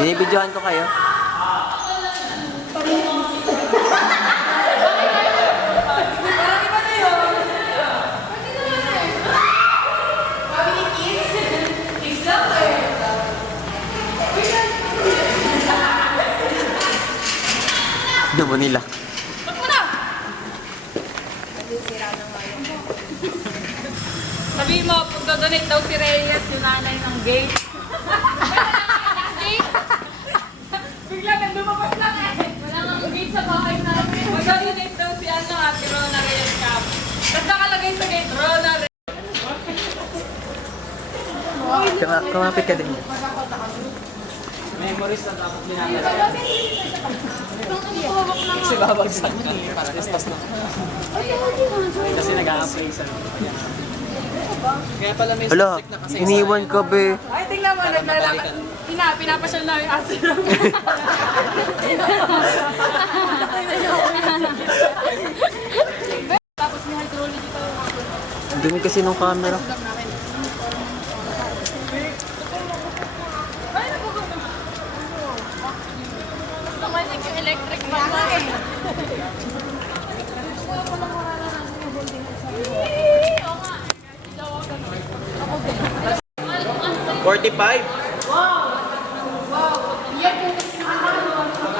Binibidyohan ko kayo. Ano mo nila? Sabi mo, pag-donate daw si Reyes, yung nanay ng gate. Gate? Bigla nang lumabas lang eh. Wala nang gate sa bahay namin. Mag-donate daw si Ate Rona Reyes Camp. Tapos nakalagay sa gate, Rona Reyes. Kumapit ka din. Memories na dapat dinadala. Kasi babagsak ka. Para istas na. Kasi nag-a-apply sa kaya pala may Hala, subject na kasi iniwan ka be. Ay, tingnan mo, pinapasyal namin Ate Rona. Tapos may hydrology tayo. Dumi kasi nung camera. Tumanik yung electric fan na eh. 45?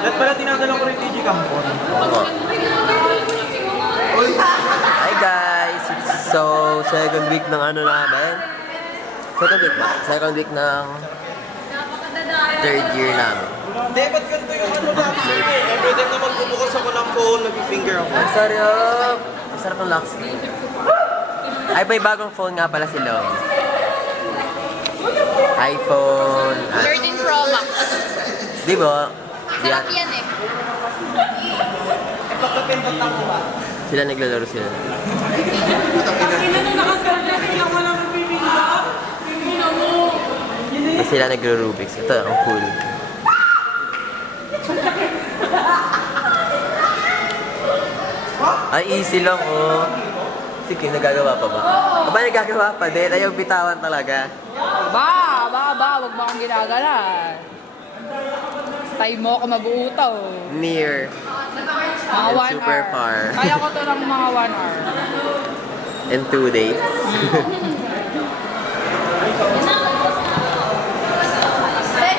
At pala tinadala ko rin TG Campon. Hi guys! It's second week ng ano namin. Second week ba? Second week ng third year namin. Hindi, ba't ganito yung ano natin? Every time na magbubukas ako ng phone, nag-finger ako. Ang sarap! Ang sarap ng lock screen. Ay, may bagong phone nga pala sila. iPhone. 13 Pro Max. Di ba? Sarap yan eh. Sila naglalaro sila. Sila nagro-Rubik's. Ito, ang cool. Ay, easy lang, oh. Sige, nagagawa pa ba? Aba, nagagawa pa din. Ayaw bitawan talaga. Wag mo akong ginagalan. Time mo ako mag-uutaw. Near. Mga And 1 super hour. far. Kaya ko to ng mga 1 hour. In 2 days. 10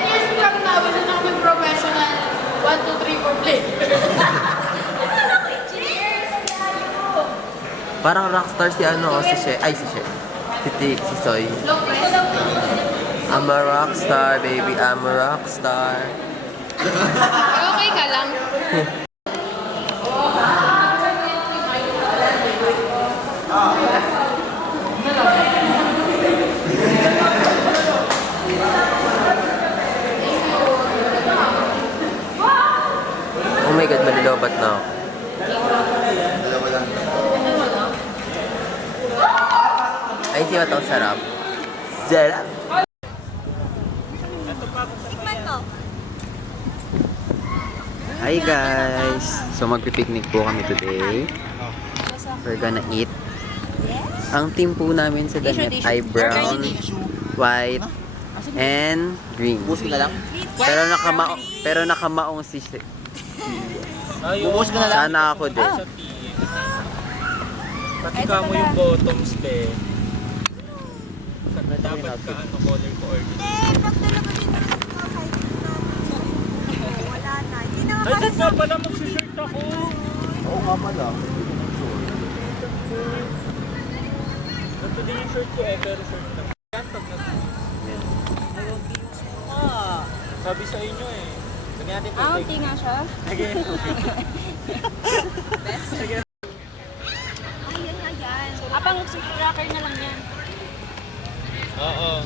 years from now, hindi na kami professional. 1, 2, 3, 4, play. Parang rockstar si ano, si She. Ay, si She. Si Tik, si Soy. I'm a rockstar, baby. I'm a rockstar. Okay ka lang. Oh my God, malilobat na ako. Ay, si Matang sarap. Sarap! Hi guys! So magpipiknik po kami today. We're gonna eat. Ang team po namin sa damit ay brown, white, and green. Bus na lang? Pero nakamaong si Bubus ka na lang? Sana ako din. Patika mo yung bottoms, be. Dapat ka ano, color coordinate. Wala na. Hindi na Ay, that's nga pala mag-shirt ako. Oo nga pala. Ito din yung shirt ko eh, pero shirt lang. Yan, pag sabi sa inyo eh. Lagyan natin tubig. Auntie nga siya. Lagyan natin tubig. Ayan nga yan. Apang rocker na lang yan. Oo.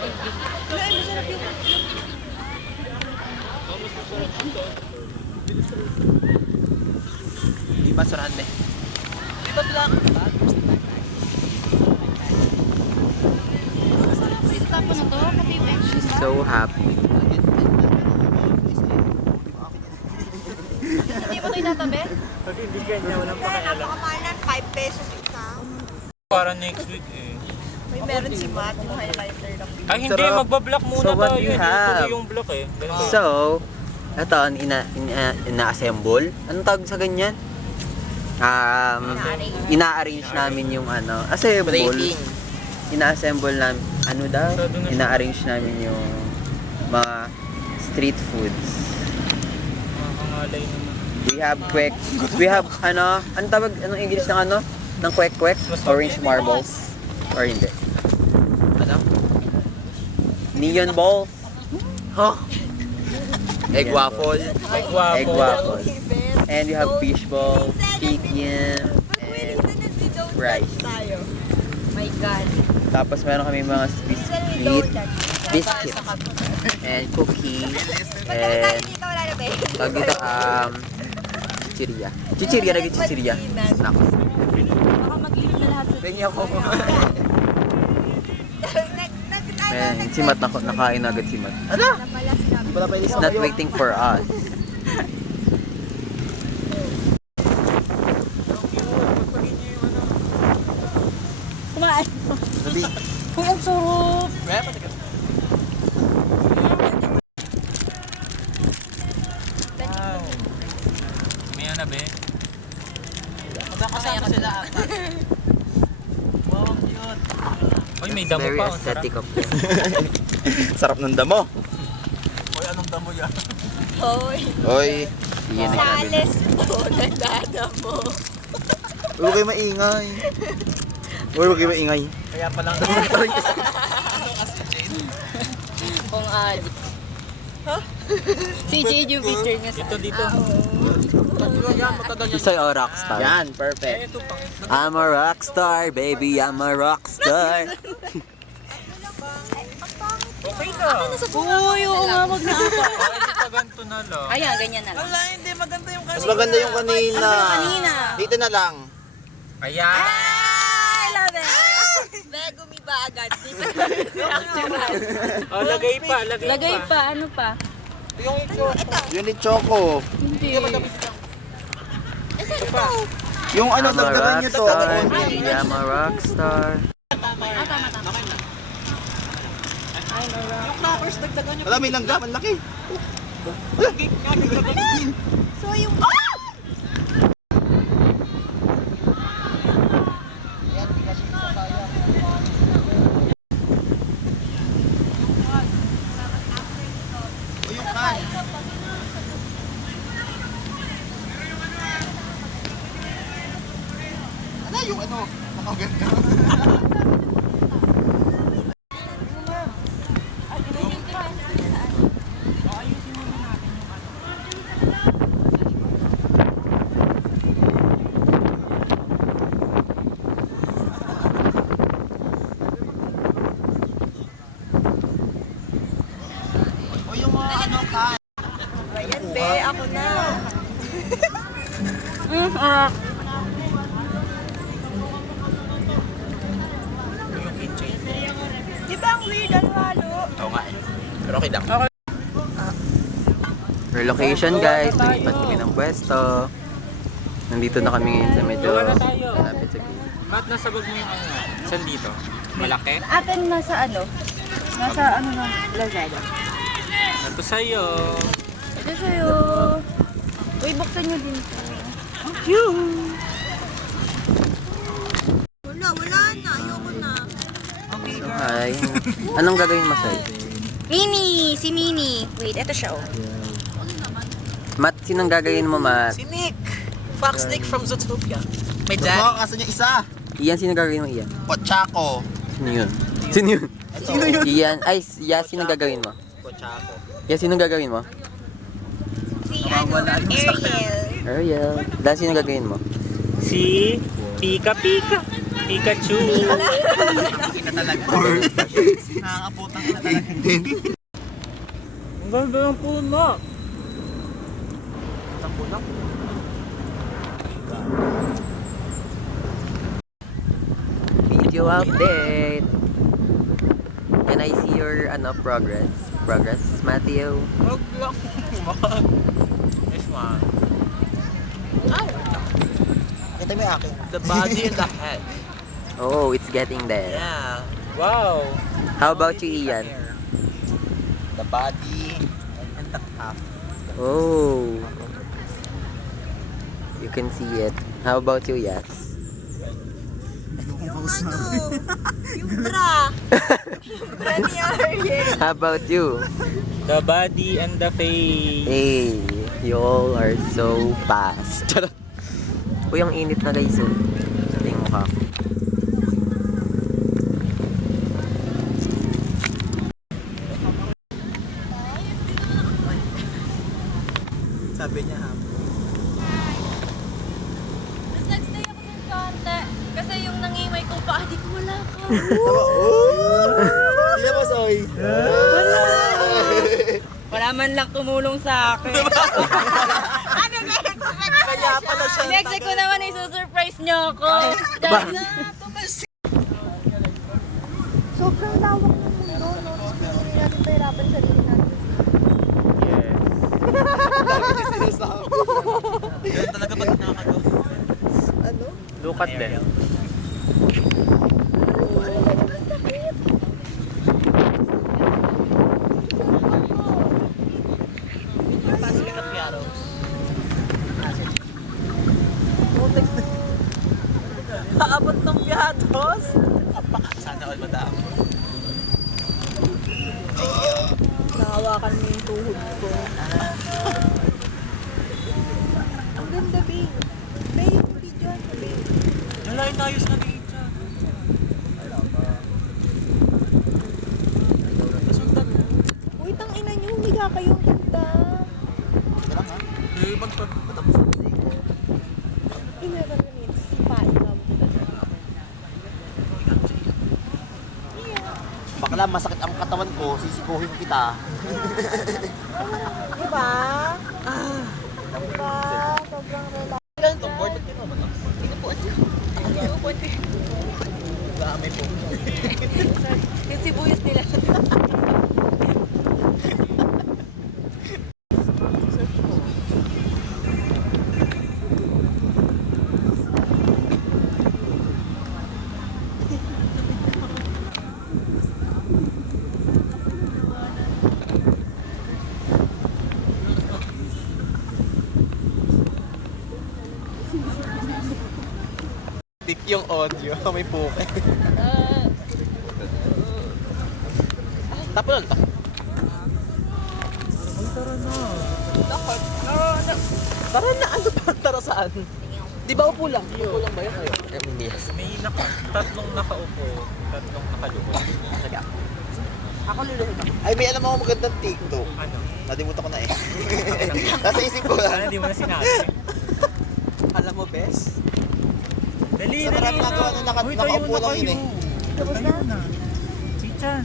Ay, masarap yung Mas masarap ito. Di ba surande? Di ba black? Tapos na to, pati yung She's so happy. Hindi mo ito itatabi? Pag hindi ganyan, walang pakialam. napakamahal na 5 pesos isa. Para next week eh. May meron si Matt, yung highlighter ng Ay, hindi. Sarap. Magbablock muna So, what tayo. we Hindi have? tuloy yung block eh. Ganito. So, ito, ina-assemble. Anong tawag sa ganyan? Ina-arrange namin yung ano. Assemble. Ina-assemble namin. Ano daw? Ina-arrange namin yung mga street foods. Makakangalay naman. We have ano tawag, anong English ng ano? Ng kwek-kwek? Orange marbles? Or hindi? Ano? Neon balls? Egg waffle. Ay, guwapo. Egg waffles. And you have fish balls, chicken, and rice. Tayo. My God. Tapos meron kami mga biscuits, and cookies, and Wala na ba eh? tawag dito, chichirya. Chichirya, lagi chichirya. Snack. Baka mag-leave na lahat sa Pengi ako. Man, si Matt, nakain agad si Matt. He's not waiting for us. Kumain. Uy, ang sarap. May ano be? Magkakasama sila ata. Wow, cute. Uy, may damo Very pa. Ang sarap. aesthetic of them. Sarap ng damo. Uy, anong damo yan? Hoy. Oy. Yan ang sabi. Sales mo, nagdada mo. Huwag kayo maingay. Huwag kayo maingay. Kaya palang Kung adik. Si Jade yung picture niya sa dito. Gusto yung rockstar. Yan, perfect. Ito pang. I'm a rockstar, baby. I'm a rockstar. Okay na. Uy, oo nga, wag na ako. Ito ganito na lang. Ayan, ganyan na lang. Mas maganda yung kanina. Kanina. Dito na lang. Ayan. I love it! Be, gumiba agad. Di pa Oh, lagay pa. Lagay pa, ano pa? Yun ni Choco. Hindi. Saan ito? Yung ano, I'm a dagdagan niyo to. rockstar, baby. I'm a rockstar. Wala, may langgam. Ang laki. So yung... O yung kan. Ano yung ano? Nakaganda. O yung mga ano kan. Ayan, be, ako na. Di ba ang weird ang halo? Oo nga eh. Pero okay lang. Relocation, guys. Lumipat kami ng pwesto. Nandito na kami ngayon sa medyo Gawa na tayo. malapit sa gilid. Matt, nasabag mo yung ano. Saan dito? Malaki? Atin nasa ano? Nasa ano na? Lazada. Ito sa'yo. Ito sa'yo. Uy, buksan nyo din ito. Wala na. Ayoko na. So, hi. Anong gagawin mo sa'yo? Mini! Si Mini. Wait, ito siya oh. Matt, sinong gagawin mo, Matt? Si Nick! Fox Nick from Zootopia. My Ito, dad. kaso niya isa. Ian, sino gagawin mo, Ian? Pochaco. Sino yun? Sino yun? Sino yun? Ian, ay, sino gagawin mo? Pochaco. Sino gagawin mo? Si ano? Ariel. Ariel. Dahil sino gagawin mo? Si Pika Pika. Pikachu. Kita talaga. Nakakaputang kita talaga. Ang ganda ng puno. Video update. Can I see your progress? Progress, Matthew? This one. Kita mo yung akin. The body and the head. Oh, it's getting there. Yeah. Wow. How about you, Ian? The body and the half. Oh. You can see it. How about you, Yas? Yung bra. Yung bra ni Ariel. How about you? The body and the face. Hey, you all are so fast. Charot. Uy, ang init na guys. Oh. Sa tingin mukha ko. Sabi niya ha. Tapos nagstay ako ng konti. Kasi yung nangimay ko pa, di ko wala ka. Hindi na mas oy. Wala man lang tumulong sa akin. Kaya pala siya. Next ko naman isusurprise niyo ako. Sobrang lawak ng mundo, no? Tapos hindi natin pahirapan sa sarili natin. Ganun talaga pag nakakagawa. Ano? Look at them. Pick up yaros. Paabot ng piatos? Sana all madami. Nahawakan mo yung tuhod ko. Ang ganda, babe. Babe, yung video ano, babe. Nalain tayo sa nature. Kasundan mo. Uy, tang ina niyo, humiga kayo. Ang ganda. Patapos na siya. 11 minutes. Paalam. Bakla, masakit ang katawan ko, sisikuhin kita. Diba? Diba? Sobrang relax. Ilan itong board? Ito ba ito? May po. Yung sibuyas nila. Tip yung audio, may puke. Tapo lang, tapo. Tara na, ano pa? Tara saan? Di ba upo lang? Upo lang ba yun kayo? May tatlong nakaupo, tatlong nakaluhod. Ako luluhod ako. Ay, may alam ako magandang TikTok. Ano? Nalimutan ko na eh. Nasa isip ko Sana lang. hindi mo na sinabi. Alam mo, Bes? Dali, Sa dali trap na to, na. ano, Uy, tayo nakaupo na lang yun kayo. eh. Tapos na? Chichan.